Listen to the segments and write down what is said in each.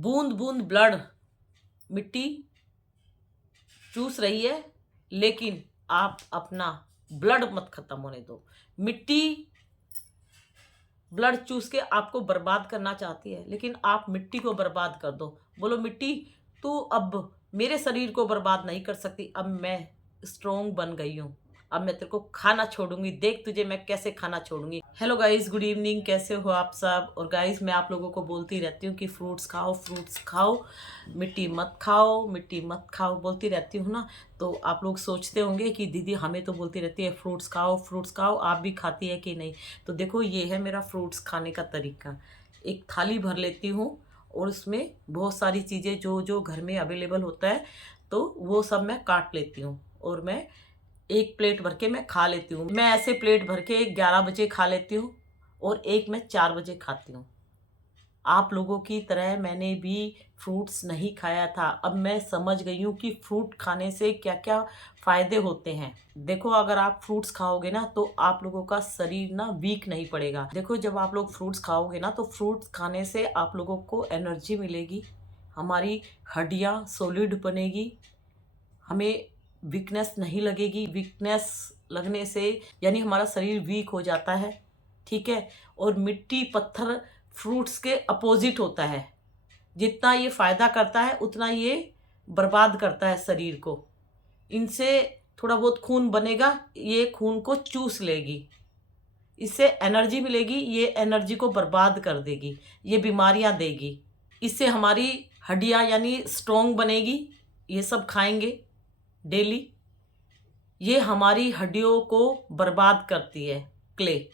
बूंद बूंद ब्लड मिट्टी चूस रही है, लेकिन आप अपना ब्लड मत खत्म होने दो। मिट्टी ब्लड चूस के आपको बर्बाद करना चाहती है, लेकिन आप मिट्टी को बर्बाद कर दो। बोलो मिट्टी, तू अब मेरे शरीर को बर्बाद नहीं कर सकती। अब मैं स्ट्रोंग बन गई हूँ, अब मैं तेरे को खाना छोड़ूंगी, देख तुझे मैं कैसे खाना छोड़ूंगी। हेलो गाइस, गुड इवनिंग, कैसे हो आप सब। और गाइस, मैं आप लोगों को बोलती रहती हूँ कि फ्रूट्स खाओ, फ्रूट्स खाओ, मिट्टी मत खाओ, मिट्टी मत खाओ, बोलती रहती हूँ ना। तो आप लोग सोचते होंगे कि दीदी हमें तो बोलती रहती है फ्रूट्स खाओ, फ्रूट्स खाओ, आप भी खाती है कि नहीं। तो देखो, ये है मेरा फ्रूट्स खाने का तरीका। एक थाली भर लेती हूँ और उसमें बहुत सारी चीज़ें जो जो घर में अवेलेबल होता है, तो वो सब मैं काट लेती हूँ और मैं एक प्लेट भर के मैं खा लेती हूँ। मैं ऐसे प्लेट भर के 11 बजे खा लेती हूँ और एक मैं 4 बजे खाती हूँ। आप लोगों की तरह मैंने भी फ्रूट्स नहीं खाया था। अब मैं समझ गई हूँ कि फ्रूट खाने से क्या क्या फ़ायदे होते हैं। देखो, अगर आप फ्रूट्स खाओगे ना तो आप लोगों का शरीर ना वीक नहीं पड़ेगा। देखो, जब आप लोग फ्रूट्स खाओगे ना तो फ्रूट्स खाने से आप लोगों को एनर्जी मिलेगी, हमारी हड्डियाँ सॉलिड बनेगी, हमें वीकनेस नहीं लगेगी। वीकनेस लगने से यानी हमारा शरीर वीक हो जाता है, ठीक है। और मिट्टी पत्थर फ्रूट्स के अपोजिट होता है। जितना ये फ़ायदा करता है उतना ये बर्बाद करता है शरीर को। इनसे थोड़ा बहुत खून बनेगा, ये खून को चूस लेगी, इससे एनर्जी मिलेगी, ये एनर्जी को बर्बाद कर देगी, ये बीमारियां देगी। इससे हमारी हड्डियां यानी स्ट्रॉन्ग बनेगी। ये सब खाएंगे डेली, ये हमारी हड्डियों को बर्बाद करती है, क्ले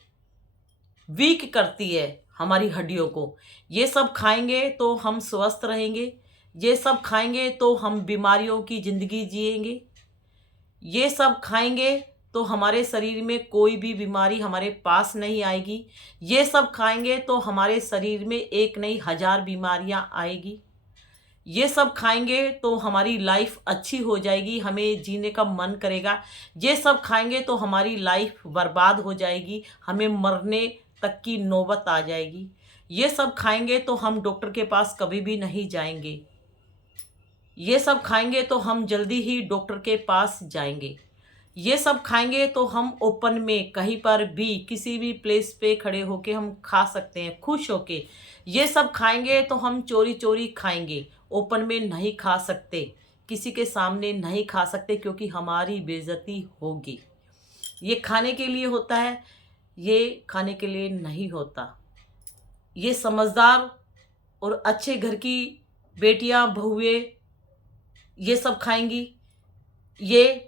वीक करती है हमारी हड्डियों को। ये सब खाएंगे तो हम स्वस्थ रहेंगे, ये सब खाएंगे तो हम बीमारियों की ज़िंदगी जिएंगे, ये सब खाएंगे तो हमारे शरीर में कोई भी बीमारी हमारे पास नहीं आएगी, ये सब खाएंगे तो हमारे शरीर में एक नहीं 1000 बीमारियां आएगी। ये सब खाएंगे तो हमारी लाइफ अच्छी हो जाएगी, हमें जीने का मन करेगा। ये सब खाएंगे तो हमारी लाइफ बर्बाद हो जाएगी, हमें मरने तक की नौबत आ जाएगी। ये सब खाएंगे तो हम डॉक्टर के पास कभी भी नहीं जाएंगे। ये सब खाएंगे तो हम जल्दी ही डॉक्टर के पास जाएंगे। ये सब खाएंगे तो हम ओपन में कहीं पर भी किसी भी प्लेस पे खड़े होके हम खा सकते हैं खुश होके। ये सब खाएंगे तो हम चोरी चोरी खाएंगे, ओपन में नहीं खा सकते, किसी के सामने नहीं खा सकते, क्योंकि हमारी बेइज्जती होगी। ये खाने के लिए होता है, ये खाने के लिए नहीं होता। ये समझदार और अच्छे घर की बेटियां बहुएं ये सब खाएंगी। ये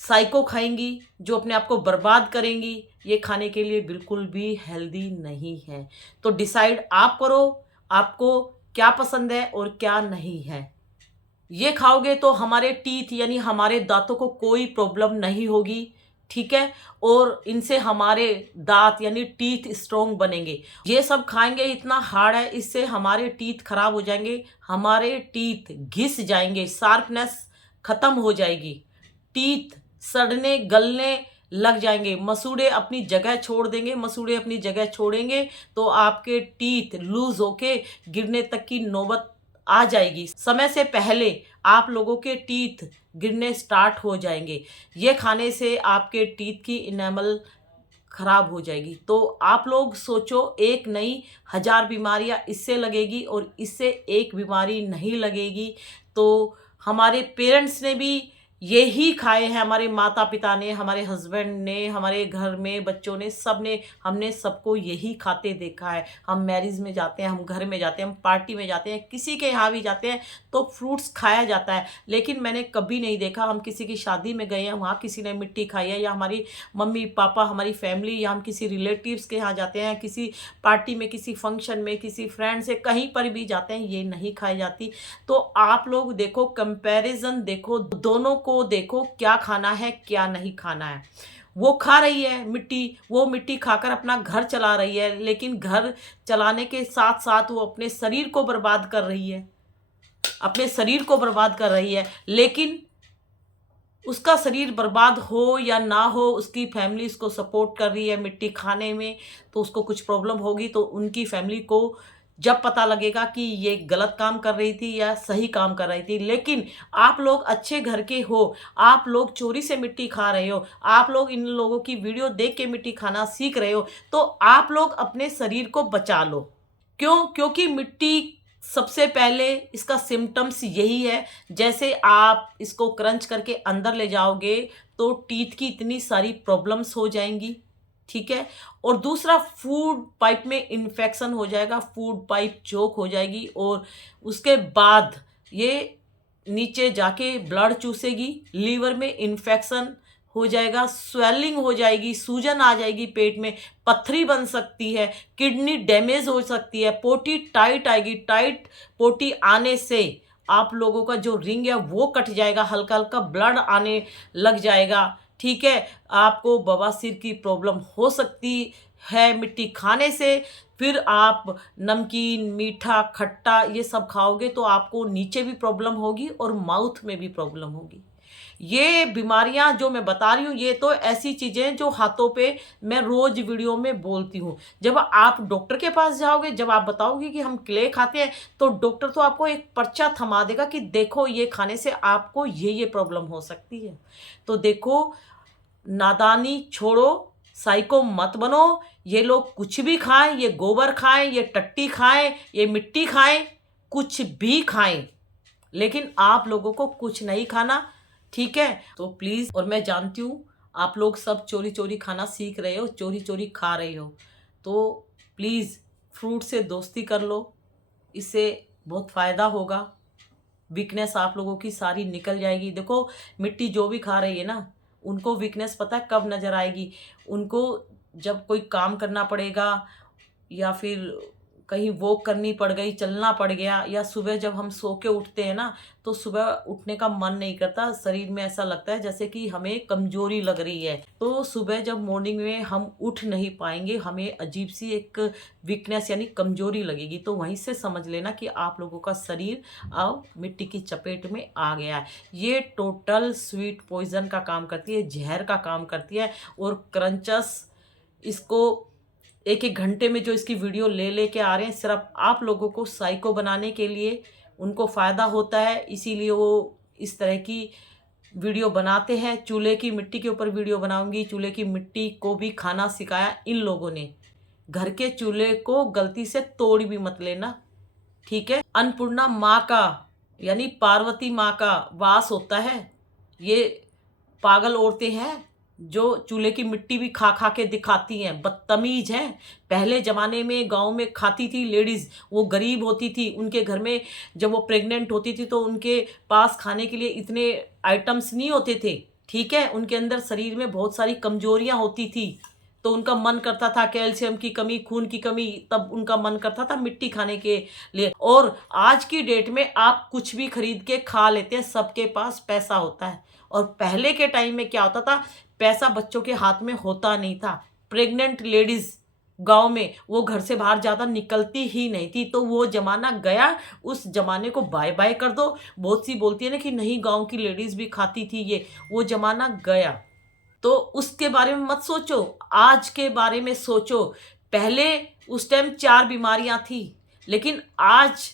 साइको खाएंगी जो अपने आप को बर्बाद करेंगी। ये खाने के लिए बिल्कुल भी हेल्दी नहीं है। तो डिसाइड आप करो, आपको क्या पसंद है और क्या नहीं है। ये खाओगे तो हमारे टीथ यानी हमारे दांतों को कोई प्रॉब्लम नहीं होगी, ठीक है। और इनसे हमारे दांत यानी टीथ स्ट्रॉन्ग बनेंगे। ये सब खाएंगे, इतना हार्ड है, इससे हमारे टीथ खराब हो जाएंगे, हमारे टीथ घिस जाएंगे, शार्पनेस खत्म हो जाएगी, टीथ सड़ने गलने लग जाएंगे, मसूड़े अपनी जगह छोड़ देंगे। मसूड़े अपनी जगह छोड़ेंगे तो आपके टीथ लूज होके गिरने तक की नौबत आ जाएगी। समय से पहले आप लोगों के टीथ गिरने स्टार्ट हो जाएंगे। ये खाने से आपके टीथ की इनेमल खराब हो जाएगी। तो आप लोग सोचो, एक नहीं 1000 बीमारियां इससे लगेगी और इससे एक बीमारी नहीं लगेगी। तो हमारे पेरेंट्स ने भी यही खाए हैं, हमारे माता पिता ने, हमारे हस्बैंड ने, हमारे घर में बच्चों ने, सब ने, हमने सबको यही खाते देखा है। हम मैरिज में जाते हैं, हम घर में जाते हैं, हम पार्टी में जाते हैं, किसी के यहाँ भी जाते हैं तो फ्रूट्स खाया जाता है। लेकिन मैंने कभी नहीं देखा हम किसी की शादी में गए हैं वहाँ किसी ने मिट्टी खाई है, या हमारी मम्मी पापा, हमारी फैमिली, या हम किसी रिलेटिव्स के यहाँ जाते हैं, किसी पार्टी में, किसी फंक्शन में, किसी फ्रेंड से कहीं पर भी जाते हैं, ये नहीं खाई जाती। तो आप लोग देखो, कंपैरिजन देखो, दोनों को देखो, क्या खाना है क्या नहीं खाना है। वो खा रही है मिट्टी, वो मिट्टी खाकर अपना घर चला रही है, लेकिन घर चलाने के साथ साथ वो अपने शरीर को बर्बाद कर रही है, अपने शरीर को बर्बाद कर रही है। लेकिन उसका शरीर बर्बाद हो या ना हो, उसकी फैमिली उसको सपोर्ट कर रही है मिट्टी खाने में, तो उसको कुछ प्रॉब्लम होगी तो उनकी फैमिली को जब पता लगेगा कि ये गलत काम कर रही थी या सही काम कर रही थी। लेकिन आप लोग अच्छे घर के हो, आप लोग चोरी से मिट्टी खा रहे हो, आप लोग इन लोगों की वीडियो देख के मिट्टी खाना सीख रहे हो, तो आप लोग अपने शरीर को बचा लो। क्यों? क्योंकि मिट्टी सबसे पहले इसका सिम्टम्स यही है, जैसे आप इसको क्रंच करके अंदर ले जाओगे तो टीथ की इतनी सारी प्रॉब्लम्स हो जाएंगी, ठीक है। और दूसरा, फूड पाइप में इन्फेक्शन हो जाएगा, फूड पाइप चोक हो जाएगी, और उसके बाद ये नीचे जाके ब्लड चूसेगी, लीवर में इन्फेक्शन हो जाएगा, स्वेलिंग हो जाएगी, सूजन आ जाएगी पेट में, पथरी बन सकती है, किडनी डैमेज हो सकती है, पोटी टाइट आएगी। टाइट पोटी आने से आप लोगों का जो रिंग है वो कट जाएगा, हल्का हल्का ब्लड आने लग जाएगा, ठीक है। आपको बवासीर की प्रॉब्लम हो सकती है मिट्टी खाने से। फिर आप नमकीन, मीठा, खट्टा ये सब खाओगे तो आपको नीचे भी प्रॉब्लम होगी और माउथ में भी प्रॉब्लम होगी। ये बीमारियां जो मैं बता रही हूँ, ये तो ऐसी चीजें जो हाथों पे मैं रोज वीडियो में बोलती हूँ। जब आप डॉक्टर के पास जाओगे, जब आप बताओगे कि हम क्ले खाते हैं, तो डॉक्टर तो आपको एक पर्चा थमा देगा कि देखो ये खाने से आपको ये प्रॉब्लम हो सकती है। तो देखो, नादानी छोड़ो, साइको मत बनो। ये लोग कुछ भी खाएं, ये गोबर खाएं, ये टट्टी खाएं, ये मिट्टी खाएं, कुछ भी खाएं, लेकिन आप लोगों को कुछ नहीं खाना, ठीक है। तो प्लीज, और मैं जानती हूँ आप लोग सब चोरी चोरी खाना सीख रहे हो, चोरी चोरी खा रहे हो, तो प्लीज फ्रूट से दोस्ती कर लो, इससे बहुत फायदा होगा। वीकनेस आप लोगों की सारी निकल जाएगी। देखो, मिट्टी जो भी खा रही है ना, उनको वीकनेस पता है कब नजर आएगी? उनको जब कोई काम करना पड़ेगा, या फिर कहीं वॉक करनी पड़ गई, चलना पड़ गया, या सुबह जब हम सो के उठते हैं ना, तो सुबह उठने का मन नहीं करता, शरीर में ऐसा लगता है जैसे कि हमें कमजोरी लग रही है। तो सुबह जब मॉर्निंग में हम उठ नहीं पाएंगे, हमें अजीब सी एक वीकनेस यानी कमजोरी लगेगी। तो वहीं से समझ लेना कि आप लोगों का शरीर अब मिट्टी की चपेट में आ गया है। ये टोटल स्वीट पॉइजन का काम करती है, जहर का काम करती है। और क्रंचस इसको एक एक घंटे में जो इसकी वीडियो ले लेके आ रहे हैं, सिर्फ आप लोगों को साइको बनाने के लिए, उनको फ़ायदा होता है, इसीलिए वो इस तरह की वीडियो बनाते हैं। चूल्हे की मिट्टी के ऊपर वीडियो बनाऊंगी, चूल्हे की मिट्टी को भी खाना सिखाया इन लोगों ने। घर के चूल्हे को गलती से तोड़ भी मत लेना, ठीक है। अन्नपूर्णा माँ का यानी पार्वती माँ का वास होता है। ये पागल औरतें हैं जो चूल्हे की मिट्टी भी खा खा के दिखाती हैं, बदतमीज हैं। पहले ज़माने में गांव में खाती थी लेडीज़, वो गरीब होती थी, उनके घर में जब वो प्रेग्नेंट होती थी तो उनके पास खाने के लिए इतने आइटम्स नहीं होते थे, ठीक है। उनके अंदर शरीर में बहुत सारी कमजोरियां होती थी, तो उनका मन करता था कैल्शियम की कमी, खून की कमी, तब उनका मन करता था मिट्टी खाने के लिए। और आज की डेट में आप कुछ भी खरीद के खा लेते हैं, सबके पास पैसा होता है। और पहले के टाइम में क्या होता था, पैसा बच्चों के हाथ में होता नहीं था। प्रेग्नेंट लेडीज गांव में वो घर से बाहर ज़्यादा निकलती ही नहीं थी। तो वो ज़माना गया, उस ज़माने को बाय बाय कर दो। बहुत सी बोलती है ना कि नहीं गांव की लेडीज़ भी खाती थी, ये वो ज़माना गया। तो उसके बारे में मत सोचो, आज के बारे में सोचो। पहले उस टाइम 4 बीमारियां थी, लेकिन आज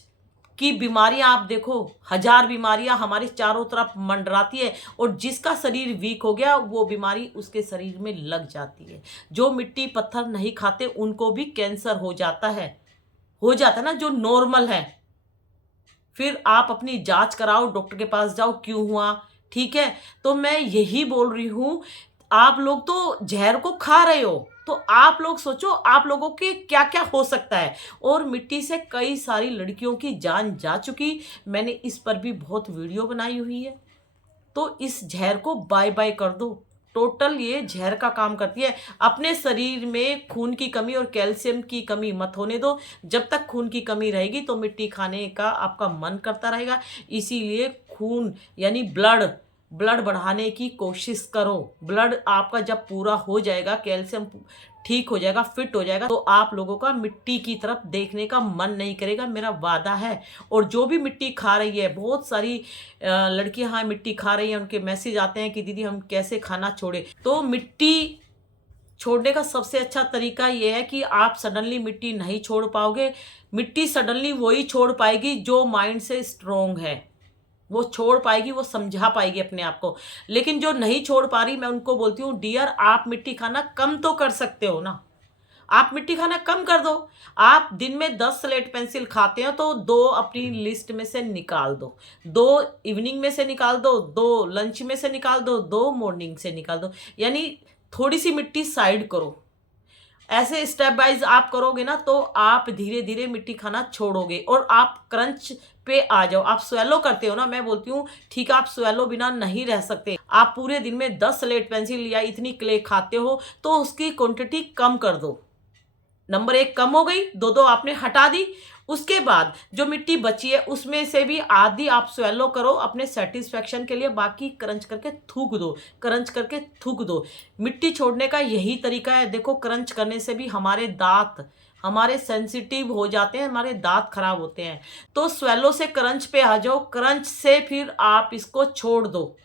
की बीमारियां आप देखो, 1000 बीमारियां हमारे चारों तरफ मंडराती है। और जिसका शरीर वीक हो गया, वो बीमारी उसके शरीर में लग जाती है। जो मिट्टी पत्थर नहीं खाते उनको भी कैंसर हो जाता है, ना, जो नॉर्मल है। फिर आप अपनी जांच कराओ, डॉक्टर के पास जाओ, क्यों हुआ, ठीक है। तो मैं यही बोल रही हूँ, आप लोग तो जहर को खा रहे हो, तो आप लोग सोचो आप लोगों के क्या क्या हो सकता है। और मिट्टी से कई सारी लड़कियों की जान जा चुकी, मैंने इस पर भी बहुत वीडियो बनाई हुई है। तो इस जहर को बाय बाय कर दो। टोटल ये जहर का काम करती है। अपने शरीर में खून की कमी और कैल्शियम की कमी मत होने दो। जब तक खून की कमी रहेगी तो मिट्टी खाने का आपका मन करता रहेगा। इसीलिए खून यानी ब्लड बढ़ाने की कोशिश करो। ब्लड आपका जब पूरा हो जाएगा, कैल्शियम ठीक हो जाएगा, फिट हो जाएगा, तो आप लोगों का मिट्टी की तरफ देखने का मन नहीं करेगा, मेरा वादा है। और जो भी मिट्टी खा रही है, बहुत सारी लड़कियां हाँ मिट्टी खा रही हैं, उनके मैसेज आते हैं कि दीदी हम कैसे खाना छोड़े। तो मिट्टी छोड़ने का सबसे अच्छा तरीका ये है कि आप सडनली मिट्टी नहीं छोड़ पाओगे। मिट्टी सडनली वही छोड़ पाएगी जो माइंड से स्ट्रोंग है, वो छोड़ पाएगी, वो समझा पाएगी अपने आप को। लेकिन जो नहीं छोड़ पा रही, मैं उनको बोलती हूँ डियर आप मिट्टी खाना कम तो कर सकते हो ना, आप मिट्टी खाना कम कर दो। आप दिन में 10 स्लेट पेंसिल खाते हो तो 2 अपनी लिस्ट में से निकाल दो, 2 इवनिंग में से निकाल दो, 2 लंच में से निकाल दो, 2 मॉर्निंग से निकाल दो। यानी थोड़ी सी मिट्टी साइड करो। ऐसे स्टेप वाइज आप करोगे ना तो आप धीरे धीरे मिट्टी खाना छोड़ोगे और आप क्रंच पे आ जाओ। आप स्वेलो करते हो ना, मैं बोलती हूँ ठीक है आप स्वेलो बिना नहीं रह सकते। आप पूरे दिन में 10 स्लेट पेंसिल या इतनी क्ले खाते हो तो उसकी क्वांटिटी कम कर दो। नंबर 1 कम हो गई, 2 आपने हटा दी। उसके बाद जो मिट्टी बची है उसमें से भी आधी आप स्वेलो करो अपने सेटिस्फेक्शन के लिए, बाकी क्रंच करके थूक दो, क्रंच करके थूक दो। मिट्टी छोड़ने का यही तरीका है। देखो क्रंच करने से भी हमारे दांत हमारे सेंसिटिव हो जाते हैं, हमारे दांत खराब होते हैं। तो स्वेलो से क्रंच पे आ जाओ, क्रंच से फिर आप इसको छोड़ दो।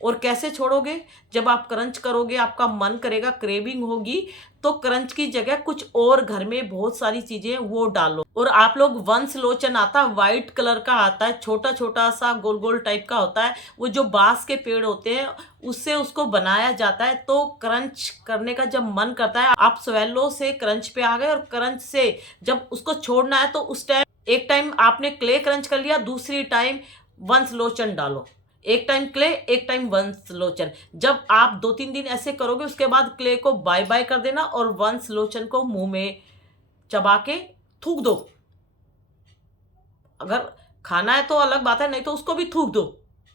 और कैसे छोड़ोगे? जब आप क्रंच करोगे आपका मन करेगा, क्रेविंग होगी, तो क्रंच की जगह कुछ और घर में बहुत सारी चीजें वो डालो। और आप लोग वंश लोचन आता है, व्हाइट कलर का आता है, छोटा छोटा सा गोल गोल टाइप का होता है, वो जो बांस के पेड़ होते हैं उससे उसको बनाया जाता है। तो क्रंच करने का जब मन करता है, आप स्वेलो से क्रंच पे आ गए और क्रंच से जब उसको छोड़ना है तो उस टाइम एक टाइम आपने क्ले क्रंच कर लिया, दूसरी टाइम वंश लोचन डालो। एक टाइम क्ले, एक टाइम वंश लोचन। जब आप 2-3 दिन ऐसे करोगे उसके बाद क्ले को बाय बाय कर देना और वंश लोचन को मुंह में चबा के थूक दो। अगर खाना है तो अलग बात है, नहीं तो उसको भी थूक दो,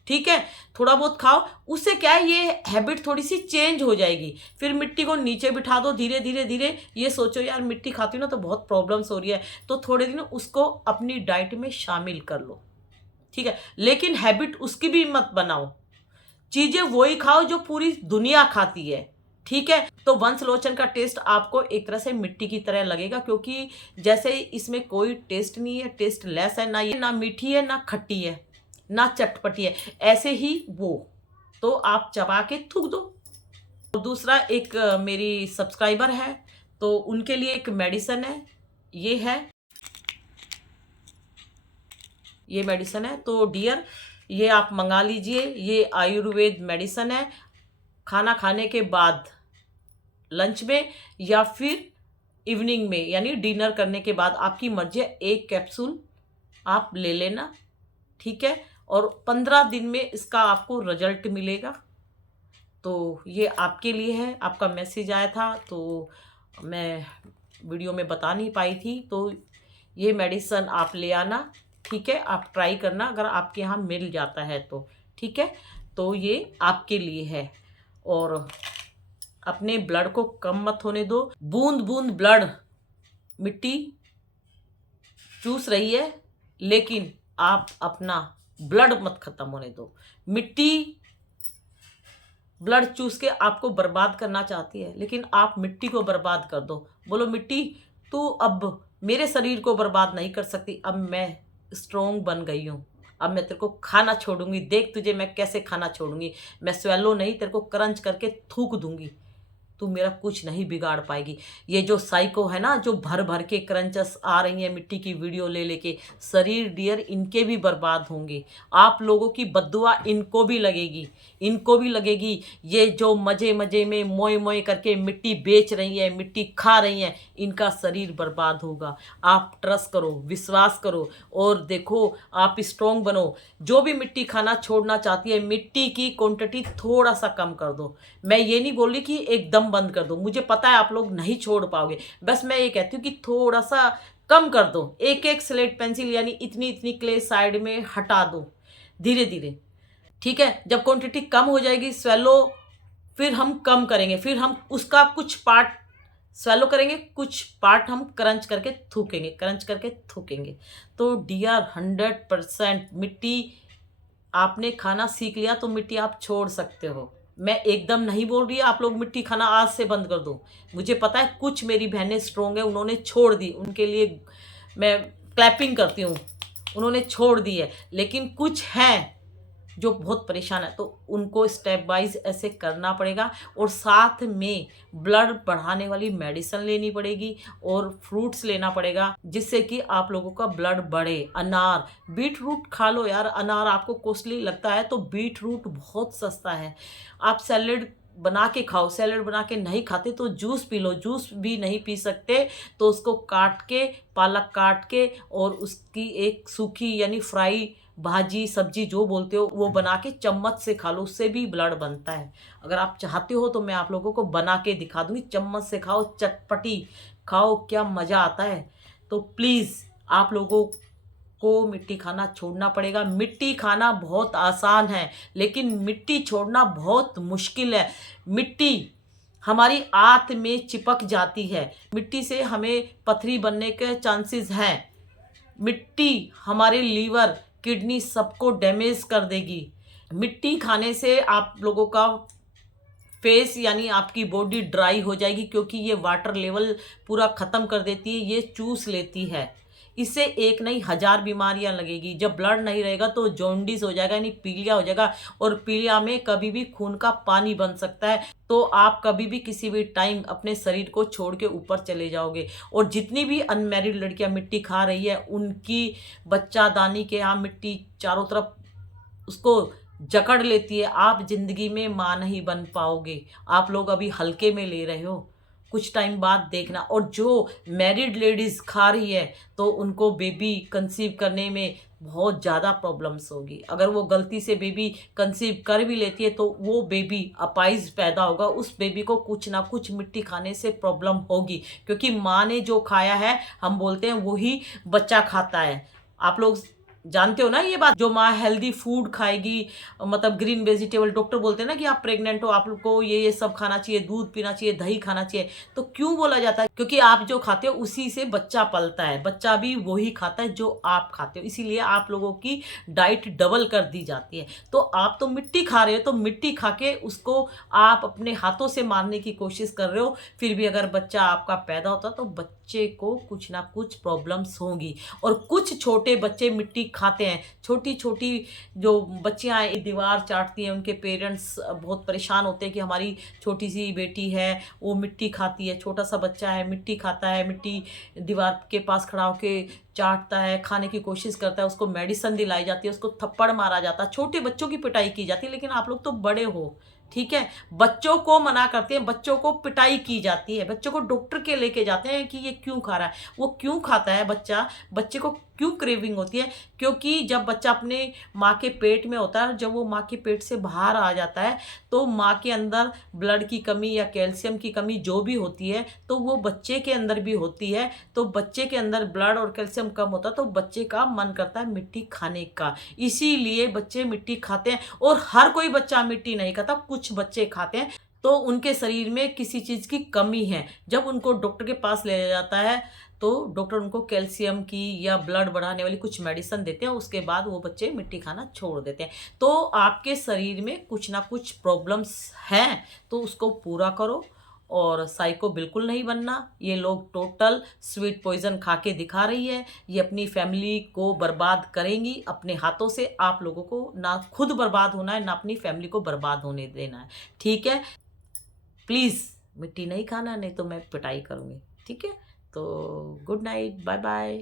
ठीक है। थोड़ा बहुत खाओ, उससे क्या है ये हैबिट थोड़ी सी चेंज हो जाएगी। फिर मिट्टी को नीचे बिठा दो धीरे धीरे धीरे। ये सोचो यार मिट्टी खाती हूँ ना तो बहुत प्रॉब्लम्स हो रही है, तो थोड़े दिन उसको अपनी डाइट में शामिल कर लो, ठीक है। लेकिन हैबिट उसकी भी मत बनाओ, चीजें वही खाओ जो पूरी दुनिया खाती है, ठीक है। तो वंश लोचन का टेस्ट आपको एक तरह से मिट्टी की तरह लगेगा, क्योंकि जैसे इसमें कोई टेस्ट नहीं है, टेस्ट लेस है, ना ये ना मीठी है, ना खट्टी है, ना चटपटी है, ऐसे ही वो। तो आप चबा के थूक दो। और दूसरा एक मेरी सब्सक्राइबर है तो उनके लिए एक मेडिसिन है, ये मेडिसिन है। तो डियर ये आप मंगा लीजिए, ये आयुर्वेद मेडिसिन है। खाना खाने के बाद लंच में या फिर इवनिंग में यानी डिनर करने के बाद, आपकी मर्जी है, 1 कैप्सूल आप ले लेना, ठीक है। और 15 दिन में इसका आपको रिजल्ट मिलेगा। तो ये आपके लिए है, आपका मैसेज आया था तो मैं वीडियो में बता नहीं पाई थी। तो ये मेडिसिन आप ले आना, ठीक है। आप ट्राई करना अगर आपके यहाँ मिल जाता है तो, ठीक है। तो ये आपके लिए है। और अपने ब्लड को कम मत होने दो। बूंद बूंद ब्लड मिट्टी चूस रही है, लेकिन आप अपना ब्लड मत खत्म होने दो। मिट्टी ब्लड चूस के आपको बर्बाद करना चाहती है, लेकिन आप मिट्टी को बर्बाद कर दो। बोलो मिट्टी तू अब मेरे शरीर को बर्बाद नहीं कर सकती, अब मैं स्ट्रोंग बन गई हूँ, अब मैं तेरे को खाना छोड़ूंगी, देख तुझे मैं कैसे खाना छोड़ूंगी। मैं स्वेलो नहीं, तेरे को क्रंच करके थूक दूंगी, तू मेरा कुछ नहीं बिगाड़ पाएगी। ये जो साइको है ना, जो भर भर के क्रंचस आ रही है मिट्टी की वीडियो ले लेके, शरीर डियर इनके भी बर्बाद होंगे। आप लोगों की बद्दुआ इनको भी लगेगी, इनको भी लगेगी। ये जो मजे मजे में मोए मोए करके मिट्टी बेच रही है, मिट्टी खा रही है, इनका शरीर बर्बाद होगा। आप ट्रस्ट करो, विश्वास करो और देखो आप स्ट्रोंग बनो। जो भी मिट्टी खाना छोड़ना चाहती है, मिट्टी की क्वांटिटी थोड़ा सा कम कर दो। मैं ये नहीं बोल रही कि एकदम बंद कर दो, मुझे पता है आप लोग नहीं छोड़ पाओगे, बस मैं ये कहती हूँ कि थोड़ा सा कम कर दो। 1-1 स्लेट पेंसिल यानी इतनी इतनी क्ले साइड में हटा दो धीरे धीरे, ठीक है। जब क्वांटिटी कम हो जाएगी स्वेलो, फिर हम कम करेंगे, फिर हम उसका कुछ पार्ट स्वेलो करेंगे, कुछ पार्ट हम क्रंच करके थूकेंगे, क्रंच करके थूकेंगे। तो डियर 100% मिट्टी आपने खाना सीख लिया तो मिट्टी आप छोड़ सकते हो। मैं एकदम नहीं बोल रही आप लोग मिट्टी खाना आज से बंद कर दो। मुझे पता है कुछ मेरी बहनें स्ट्रोंग है, उन्होंने छोड़ दी, उनके लिए मैं क्लैपिंग करती हूँ, उन्होंने छोड़ दी है। लेकिन कुछ हैं जो बहुत परेशान है, तो उनको स्टेप वाइज ऐसे करना पड़ेगा। और साथ में ब्लड बढ़ाने वाली मेडिसिन लेनी पड़ेगी और फ्रूट्स लेना पड़ेगा, जिससे कि आप लोगों का ब्लड बढ़े। अनार, बीट रूट खा लो यार। अनार आपको कॉस्टली लगता है तो बीट रूट बहुत सस्ता है। आप सैलेड बना के खाओ, सैलेड बना के नहीं खाते तो जूस पी लो। जूस भी नहीं पी सकते तो उसको काट के, पालक काट के और उसकी एक सूखी यानी फ्राई भाजी सब्जी जो बोलते हो वो बना के चम्मच से खा लो, उससे भी ब्लड बनता है। अगर आप चाहते हो तो मैं आप लोगों को बना के दिखा दूंगी। चम्मच से खाओ, चटपटी खाओ, क्या मज़ा आता है। तो प्लीज़ आप लोगों को मिट्टी खाना छोड़ना पड़ेगा। मिट्टी खाना बहुत आसान है लेकिन मिट्टी छोड़ना बहुत मुश्किल है। मिट्टी हमारी आंत में चिपक जाती है, मिट्टी से हमें पथरी बनने के चांसेस हैं। मिट्टी हमारे लीवर, किडनी सबको डैमेज कर देगी। मिट्टी खाने से आप लोगों का फेस यानी आपकी बॉडी ड्राई हो जाएगी, क्योंकि ये वाटर लेवल पूरा ख़त्म कर देती है, ये चूस लेती है। इससे एक नहीं 1000 बीमारियां लगेगी। जब ब्लड नहीं रहेगा तो जॉन्डिस हो जाएगा यानी पीलिया हो जाएगा, और पीलिया में कभी भी खून का पानी बन सकता है। तो आप कभी भी किसी भी टाइम अपने शरीर को छोड़ के ऊपर चले जाओगे। और जितनी भी अनमैरिड लड़कियां मिट्टी खा रही है उनकी बच्चादानी के यहाँ मिट्टी चारों तरफ उसको जकड़ लेती है। आप जिंदगी में मां नहीं बन पाओगे। आप लोग अभी हल्के में ले रहे हो, कुछ टाइम बाद देखना। और जो मैरिड लेडीज खा रही है तो उनको बेबी कंसीव करने में बहुत ज़्यादा प्रॉब्लम्स होगी। अगर वो गलती से बेबी कंसीव कर भी लेती है तो वो बेबी अपाइज पैदा होगा, उस बेबी को कुछ ना कुछ मिट्टी खाने से प्रॉब्लम होगी, क्योंकि माँ ने जो खाया है हम बोलते हैं वही बच्चा खाता है। आप लोग जानते हो ना ये बात। जो माँ हेल्दी फूड खाएगी, मतलब ग्रीन वेजिटेबल, डॉक्टर बोलते हैं ना कि आप प्रेग्नेंट हो, आप लोग को ये सब खाना चाहिए, दूध पीना चाहिए, दही खाना चाहिए। तो क्यों बोला जाता है? क्योंकि आप जो खाते हो उसी से बच्चा पलता है, बच्चा भी वही खाता है जो आप खाते हो, इसीलिए आप लोगों की डाइट डबल कर दी जाती है। तो आप तो मिट्टी खा रहे हो, तो मिट्टी खा के उसको आप अपने हाथों से मारने की कोशिश कर रहे हो। फिर भी अगर बच्चा आपका पैदा होता तो बच्चे को कुछ ना कुछ प्रॉब्लम्स होंगी। और कुछ छोटे बच्चे मिट्टी खाते हैं, छोटी छोटी जो बच्चियां दीवार चाटती हैं, उनके पेरेंट्स बहुत परेशान होते हैं कि हमारी छोटी सी बेटी है वो मिट्टी खाती है। छोटा सा बच्चा है मिट्टी खाता है, मिट्टी दीवार के पास खड़ा होके चाटता है, खाने की कोशिश करता है, उसको मेडिसिन दिलाई जाती है, उसको थप्पड़ मारा जाता है, छोटे बच्चों की पिटाई की जाती है। लेकिन आप लोग तो बड़े हो, ठीक है, बच्चों को मना करते हैं, बच्चों को पिटाई की जाती है, बच्चों को डॉक्टर के लेके जाते हैं कि ये क्यों खा रहा है। वो क्यों खाता है बच्चा, बच्चे को क्यों क्रेविंग होती है? क्योंकि जब बच्चा अपने माँ के पेट में होता है, जब वो माँ के पेट से बाहर आ जाता है तो माँ के अंदर ब्लड की कमी या कैल्शियम की कमी जो भी होती है तो वो बच्चे के अंदर भी होती है। तो बच्चे के अंदर ब्लड और कैल्शियम कम होता है तो बच्चे का मन करता है मिट्टी खाने का, इसीलिए बच्चे मिट्टी खाते हैं। और हर कोई बच्चा मिट्टी नहीं खाता, कुछ बच्चे खाते हैं तो उनके शरीर में किसी चीज़ की कमी है। जब उनको डॉक्टर के पास ले जाता है तो डॉक्टर उनको कैल्शियम की या ब्लड बढ़ाने वाली कुछ मेडिसिन देते हैं, उसके बाद वो बच्चे मिट्टी खाना छोड़ देते हैं। तो आपके शरीर में कुछ ना कुछ प्रॉब्लम्स हैं तो उसको पूरा करो और साइको बिल्कुल नहीं बनना। ये लोग टोटल स्वीट पॉइजन खा के दिखा रही है, ये अपनी फैमिली को बर्बाद करेंगी अपने हाथों से। आप लोगों को ना खुद बर्बाद होना है ना अपनी फैमिली को बर्बाद होने देना है, ठीक है। प्लीज़ मिट्टी नहीं खाना, नहीं तो मैं पिटाई करूँगी, ठीक है। तो गुड नाइट, बाय बाय।